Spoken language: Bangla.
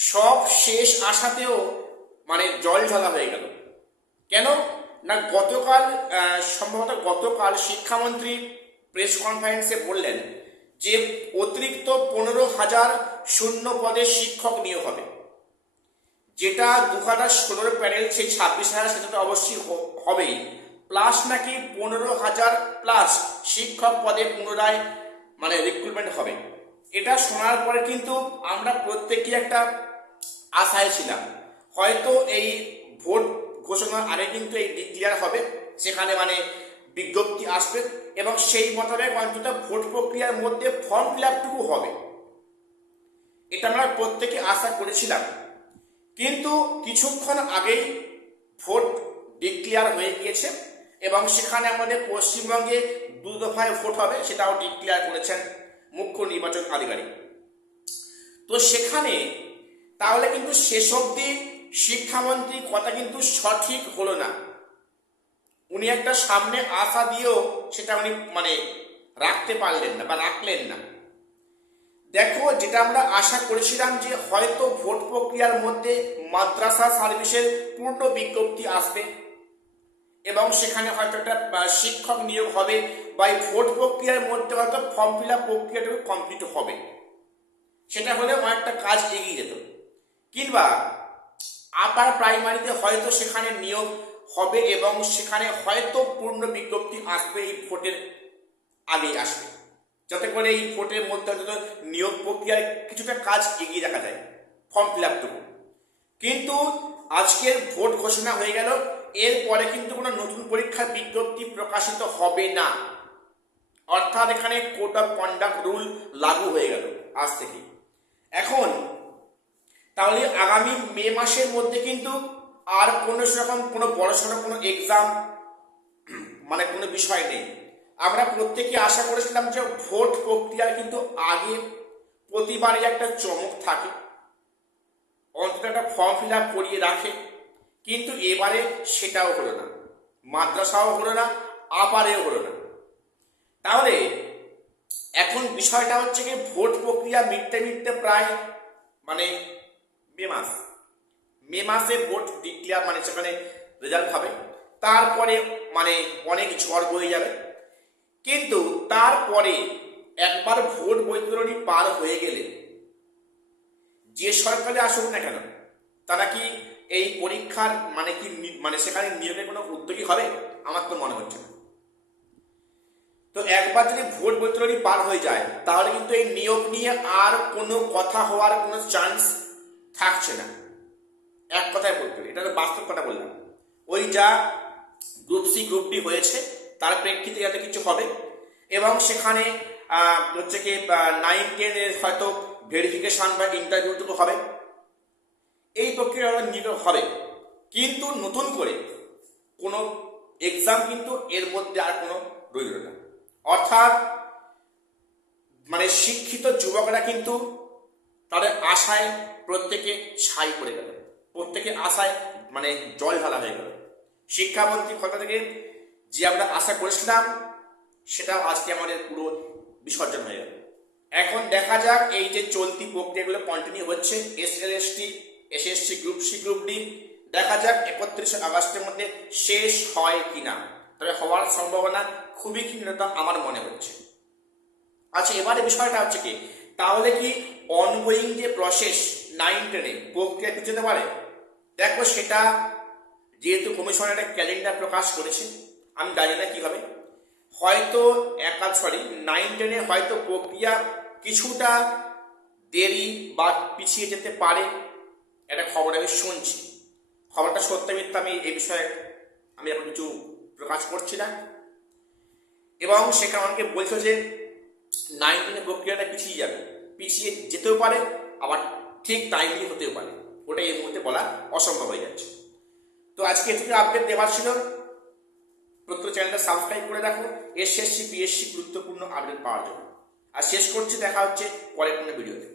সব শেষ আশাতেও মানে জল ঢালা হয়ে গেল। কেন না গতকাল সম্ভবত গতকাল শিক্ষামন্ত্রী প্রেস কনফারেন্সে বললেন যে অতিরিক্ত 15,000 শূন্য পদে শিক্ষক নিয়োগ হবে, যেটা 2016 প্যানেল সেই 26,000 সেটা তো অবশ্যই হবেই, প্লাস নাকি 15,000 প্লাস শিক্ষক পদে পুনরায় মানে রিক্রুটমেন্ট হবে। এটা শোনার পরে কিন্তু আমরা প্রত্যেকেই একটা আশায় ছিলাম, হয়তো এই ভোট ঘোষণার আগে কিন্তু এই ডিক্লেয়ার হবে, সেখানে মানে বিজ্ঞপ্তি আসবে এবং সেই মোতাবেক অন্তত ভোট প্রক্রিয়ার মধ্যে ফর্ম ফিল আপটুকু হবে, এটা আমরা প্রত্যেকে আশা করেছিলাম। কিন্তু কিছুক্ষণ আগেই ভোট ডিক্লেয়ার হয়ে গিয়েছে এবং সেখানে আমাদের পশ্চিমবঙ্গে 2 দফায় ভোট হবে, সেটাও ডিক্লেয়ার করেছেন মুখ্য নির্বাচন আধিকারিক। তো সেখানে তাহলে কিন্তু শেষ অবধি শিক্ষামন্ত্রীর কথা কিন্তু সঠিক হলো না। উনি একটা সামনে আশা দিয়েও সেটা উনি মানে রাখতে পারলেন না বা রাখলেন না। দেখো, যেটা আমরা আশা করেছিলাম যে হয়তো ভোট প্রক্রিয়ার মধ্যে মাদ্রাসা সার্ভিসের পূর্ণ বিজ্ঞপ্তি আসবে এবং সেখানে হয়তো একটা শিক্ষক নিয়োগ হবে বা এই ভোট প্রক্রিয়ার মধ্যে হয়তো ফর্ম ফিল আপ প্রক্রিয়াটুকু কমপ্লিট হবে, সেটা হলে অনেকটা কাজ এগিয়ে যেত। কিংবা আপার প্রাইমারিতে হয়তো সেখানে নিয়োগ হবে এবং সেখানে হয়তো পূর্ণ বিজ্ঞপ্তি আসবে এই ভোটের আগেই আসবে, যাতে করে এই ভোটের মধ্যে অন্তত নিয়োগ প্রক্রিয়ায় কিছুটা কাজ এগিয়ে রাখা যায়, ফর্ম ফিল আপটুকু। কিন্তু আজকের ভোট ঘোষণা হয়ে গেল, এরপরে কিন্তু কোনো নতুন পরীক্ষার বিজ্ঞপ্তি প্রকাশিত হবে না, অর্থাৎ এখানে কোড অফ কন্ডাক্ট রুল লাগু হয়ে গেল আজ থেকে। এখন তাহলে আগামী মে মাসের মধ্যে কিন্তু আর কোনো সেরকম কোনো বড়সড় কোনো এক্সাম মানে কোনো বিষয় নেই। আমরা প্রত্যেকে আশা করেছিলাম যে ভোট প্রক্রিয়ায় কিন্তু আগে প্রতিবারই একটা চমক থাকে, অন্তত একটা ফর্ম ফিল আপ করিয়ে রাখে, কিন্তু এবারে সেটাও হলো না, মাদ্রাসাও হলো না, আপারেও হলো না। তাহলে এখন বিষয়টা হচ্ছে কি, ভোট প্রক্রিয়া মিটতে মিটতে প্রায় মানে মে মাসে ভোট ডিক্লেয়ার মানে সেখানে রেজাল্ট হবে, তারপরে মানে অনেক ঝড় বয়ে যাবে। কিন্তু তারপরে একবার ভোট বৈতরণী পার হয়ে গেলে যে সরকারে আসুক না কেন, তারা কি এই পরীক্ষার মানে কি মানে সেখানে নিয়োগের কোনো উদ্যোগী হবে? আমার তো মনে হচ্ছে না। তো একবার যদি ভোট বৈতরণী পার হয়ে যায় তাহলে কিন্তু এই নিয়োগ নিয়ে আর কোনো কথা হওয়ার কোনো চান্স থাকছে না। এক কথায় বলতে গেলে এটা তো বাস্তব কথা বললাম, ওই যা গ্রুপ সি গ্রুপ ডি হয়েছে তার প্রেক্ষিতে যাতে কিছু হবে এবং সেখানে হচ্ছে কি 9-10 হয়তো ভেরিফিকেশন বা ইন্টারভিউটুকু হবে, এই প্রক্রিয়া নিয়োগ হবে। কিন্তু নতুন করে কোনো এক্সাম কিন্তু এর মধ্যে আর কোনো রইল না, অর্থাৎ মানে শিক্ষিত যুবকরা কিন্তু তাদের আশায় প্রত্যেকে ছাই পড়ে গেল, প্রত্যেকে আশায় মানে জল ঢালা হয়ে গেল। শিক্ষামন্ত্রীর কথা থেকে যে আমরা আশা করেছিলাম সেটাও আজকে আমাদের পুরো বিসর্জন হয়ে গেল। এখন দেখা যাক এই যে চলতি প্রক্রিয়াগুলো কন্টিনিউ হচ্ছে, SLST SSC group C group D, দেখা যাক 31 আগস্টের মধ্যে শেষ হয় কিনা, তবে হওয়ার সম্ভাবনা খুবই ক্ষীণতা আমার মনে হচ্ছে। আচ্ছা, এবারে বিষয়টা হচ্ছে কি, তাহলে কি অনগোয়িং যে প্রসেস 9-10 প্রক্রিয়া পিছতে পারে? দেখো, সেটা যেহেতু কমিশন একটা ক্যালেন্ডার প্রকাশ করেছে, আমি জানি না কি হবে, হয়তো 9-10 হয়তো প্রক্রিয়া কিছুটা দেরি বা পিছিয়ে যেতে পারে, একটা খবর আমি শুনছি। খবরটা সত্য মিথ্যা আমি এই বিষয়ে আমি এখন কিছু প্রকাশ করছি না, এবং সেখানে অনেকে বলছে যে 9-10 প্রক্রিয়াটা পিছিয়ে যাবে, পিছিয়ে যেতেও পারে, আবার ঠিক টাইমলি হতেও পারে, ওটা এই মুহূর্তে বলা অসম্ভব হয়ে যাচ্ছে। তো আজকে এটুকু আপডেট দেওয়ার ছিল, প্রত্যেক চ্যানেলটা সাবস্ক্রাইব করে রাখো SSC PSC গুরুত্বপূর্ণ আপডেট পাওয়ার জন্য। আর শেষ করছি, দেখা হচ্ছে পরের কোনো ভিডিওতে।